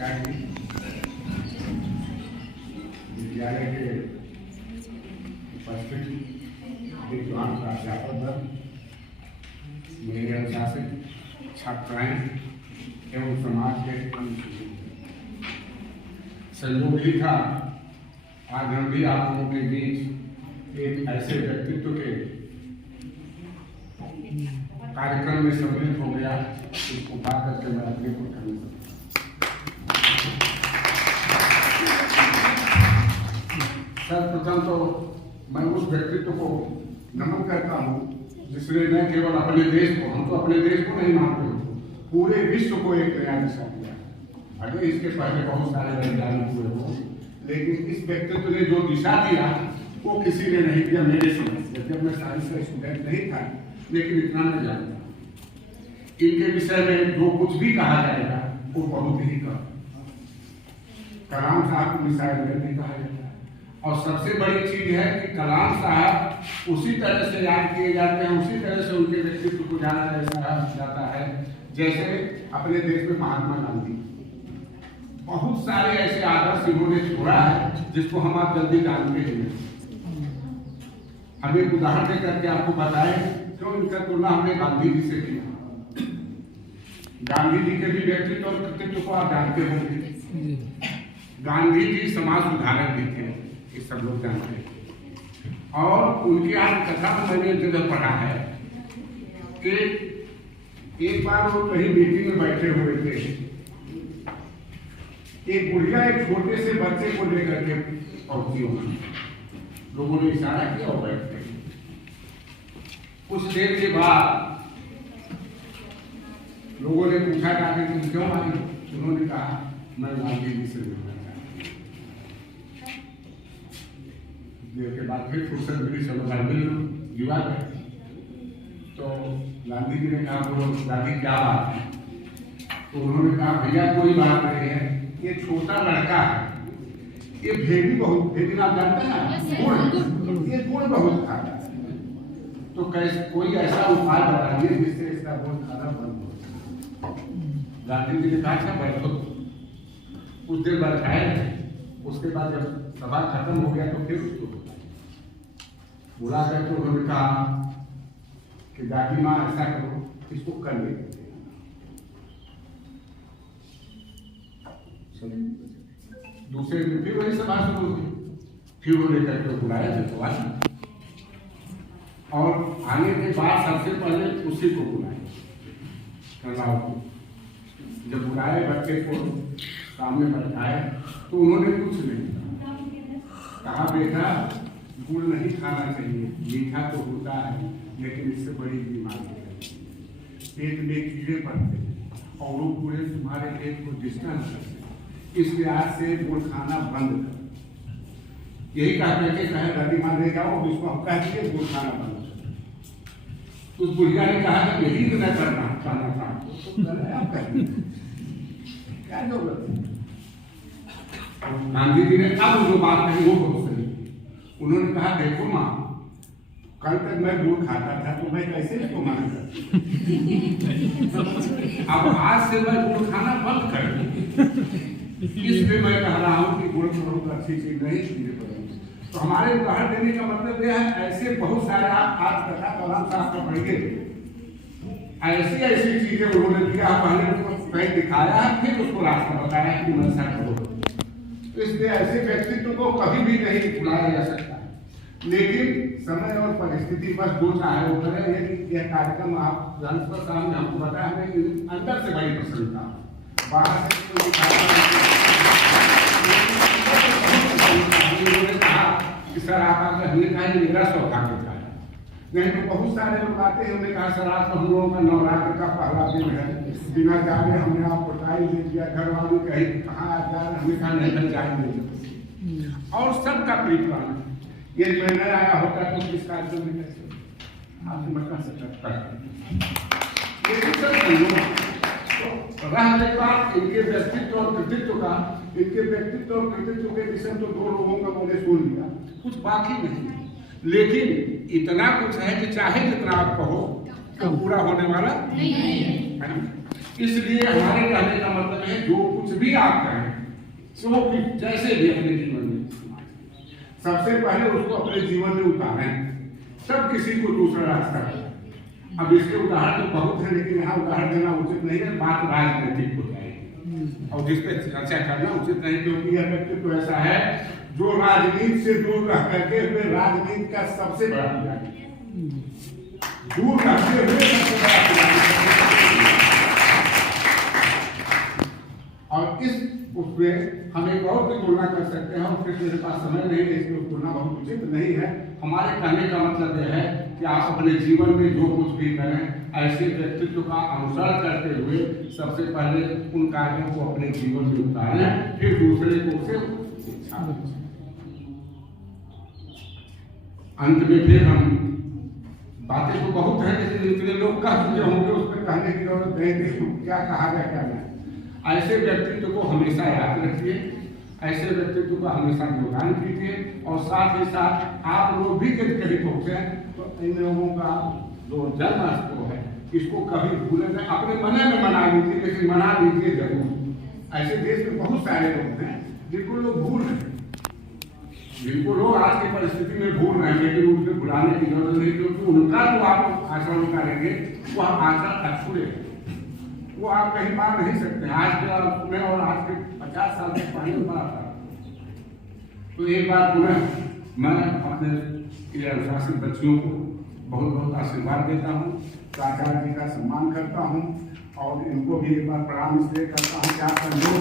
उपाध्याय विद्यालय के उपस्थित विद्वान प्राध्यापक, मेरे अनुशासित छात्राएं एवं समाज के संयोग ही था आज हम भी आप लोगों के बीच एक ऐसे व्यक्तित्व के कार्यक्रम में सम्मिलित हो गया इसको बात करके मैं अपने को करना सर्वप्रथम तो मैं उस व्यक्तित्व को नमन करता हूँ जिसने न केवल अपने देश को, हम तो अपने देश को नहीं मानते हो, पूरे विश्व को एक नया दिशा दिया। अगर इसके पहले बहुत सारे वैज्ञानिक हुए हो, लेकिन इस व्यक्तित्व ने जो दिशा दिया वो किसी ने नहीं दिया मेरे समझ से। जब मैं साइंस का स्टूडेंट नहीं था, लेकिन इतना मैं जानता इनके विषय में जो कुछ भी कहा जाएगा वो बहुत ही कम। कलाम साहब को मिसाइल मैन भी कहा जाता है, और सबसे बड़ी चीज है कि कलाम साहब उसी तरह से याद किए जाते हैं, उसी तरह से उनके व्यक्तित्व को जाना जाता है जैसे अपने देश में महात्मा गांधी। बहुत सारे ऐसे आदर्श इन्होंने छोड़ा है जिसको हम आप जल्दी जानते हैं। हम एक उदाहरण दे करके आपको बताएं क्यों इनका तुलना हमने गांधी जी से किया। गांधी जी के भी व्यक्तित्व और कृतित्व को आप जानते होंगे। गांधी जी समाज सुधारक भी थे, ये सब लोग जानते हैं। और उनकी आज कथा मैंने जगह पढ़ा है कि एक बार वो कहीं मीटिंग में बैठे हुए थे, एक बुढ़िया एक छोटे से बच्चे को लेकर के पहुंची होगी। लोगों ने इशारा किया और बैठ गए। कुछ देर के बाद लोगों ने पूछा कि तुम क्यों आई? उन्होंने कहा मैं गांधी जी से मिलना चाहता हूं। देर के बाद फिर फुर्सत मिली, चलो भाई मिल लो, विवाह है। तो गांधी जी ने कहा बोलो दादी क्या बात है? तो उन्होंने कहा भैया कोई बात नहीं है, ये छोटा लड़का है, ये भेदी बहुत, भेदी आप जानते हैं गुड़, ये गुड़ बहुत खाता है, तो कैसे कोई ऐसा उपाय बताइए जिससे इसका गुड़ खाना बंद हो। गांधी जी ने कहा था बैठो। कुछ देर बैठाए, उसके बाद जब सभा खत्म हो गया तो फिर उसको बुला करके उन्होंने कहा कि दादी माँ ऐसा करो, इसको कर ले। दूसरे दिन फिर वही सभा शुरू हुई, फिर वो लेकर के बुलाया तो आया, और आने के बाद सबसे पहले उसी को बुलाया। जब बुलाए बच्चे को सामने बैठाए तो उन्होंने कुछ नहीं कहा, बेटा गुड़ नहीं खाना चाहिए, मीठा तो होता है लेकिन इससे बड़ी बीमारी है, पेट में कीड़े पड़ते हैं और वो पूरे तुम्हारे पेट को डिस्टर्ब करते हैं, इसलिए आज से गुड़ खाना बंद कर। यही कहते कहे दादी माँ ले जाओ, इसको हम कह दिए गुड़ खाना बंद कर। उस बुढ़िया ने कहा कि यही तो मैं करना खाना था, क्या जरूरत है? गांधी जी ने अब जो बात कही वो बहुत सही। उन्होंने कहा देखो माँ, कल तक मैं गुड़ खाता था तो मैं कैसे इसको मानता, अब आज से मैं गुड़ खाना बंद कर दूं। इसलिए मैं कह रहा हूँ कि गुड़ बहुत अच्छी चीज नहीं चीजें पड़ेगी। तो हमारे उदाहरण देने का मतलब यह है, ऐसे बहुत सारे आप आज कथा कलाम साहब का पढ़िए, ऐसी ऐसी चीजें उन्होंने दिया, पहले उसको कहीं दिखाया फिर उसको रास्ता बताया कि ऐसा करो। तो इसलिए ऐसे व्यक्तित्व को कभी भी नहीं भुलाया जा सकता, लेकिन समय और परिस्थिति बस दो चाहे वो करें। यह कार्यक्रम आप राजस्व साहब ने हमको बताया, हमें अंदर से बड़ी प्रसन्नता, बाहर से उन्होंने कहा कि सर आप आकर हमने कहा मेरा सौभाग्य था, नहीं तो बहुत सारे लोग आते हैं। हमने कहा सर आज तो हम लोगों का नवरात्र का पहला दिन है, बिना जाने हमने आपको टाइम दे दिया, घर वाले कहीं कहाँ आ जा रहे, हमने कहा नहीं जाएंगे, और सबका प्री प्लान है। ये मैं न आया होता तो किस कार्यक्रम में कैसे आपसे बता सकता रह बात इनके व्यक्तित्व और कृतित्व का। इनके व्यक्तित्व और कृतित्व के विषय तो दो लोगों का मैंने सुन लिया, कुछ बाकी नहीं, लेकिन इतना कुछ है कि चाहे जितना आप कहो तो पूरा होने वाला नहीं है ना। इसलिए हमारे कहने का मतलब है जो कुछ भी आप करें, जो भी जैसे भी अपने जीवन में, सबसे पहले उसको अपने जीवन में उतारें, तब किसी को दूसरा रास्ता है। अब इसके उदाहरण तो बहुत है, लेकिन यहाँ उदाहरण देना उचित नहीं है, बात राजनीतिक हो जाएगी और जिस पर चर्चा करना उचित नहीं, क्योंकि यह व्यक्ति तो ऐसा है जो राजनीति से दूर रह करके हुए राजनीति का सबसे बड़ा खिलाड़ी, दूर रहते हुए सबसे बड़ा खिलाड़ी। और इस उसमें हम एक और की तुलना कर सकते हैं, और फिर मेरे पास समय नहीं है इसलिए तुलना बहुत उचित नहीं है। हमारे कहने का मतलब यह है कि आप अपने जीवन में जो कुछ भी करें, ऐसे व्यक्तित्व का अनुसरण करते हुए सबसे पहले उन कार्यों को अपने जीवन में उतारें, फिर दूसरे को उसे शिक्षा दें। अंत में फिर हम बातें तो बहुत हैं, लेकिन इतने लोग कह चुके होंगे, उस पर कहने की जरूरत नहीं, क्या कहा जाए क्या नहीं। ऐसे व्यक्तित्व को हमेशा याद रखिए, ऐसे व्यक्तित्व को हमेशा योगदान कीजिए, और साथ ही साथ आप लोग भी कभी पहुंचे तो इन लोगों का जो जन्म अस्तु है इसको कभी भूले नहीं, अपने मन में मना लीजिए, लेकिन मना लीजिए जरूर। ऐसे देश में बहुत सारे लोग हैं जिनको लोग भूल रहे हैं, जिनको लोग आज की परिस्थिति में भूल रहे हैं, लेकिन उनको भुलाने की जरूरत नहीं, क्योंकि उनका जो आप आचरण करेंगे वह आचरण अछूते है, वो आप कहीं मार नहीं सकते। आज के में और आज के 50 साल से पहले मारा था। तो एक बार पुनः मैं अपने अनुशासित बच्चियों को बहुत बहुत आशीर्वाद देता हूँ, प्राचार्य जी का सम्मान करता हूँ, और इनको भी एक बार प्रणाम इसलिए करता हूँ कि आपका लोग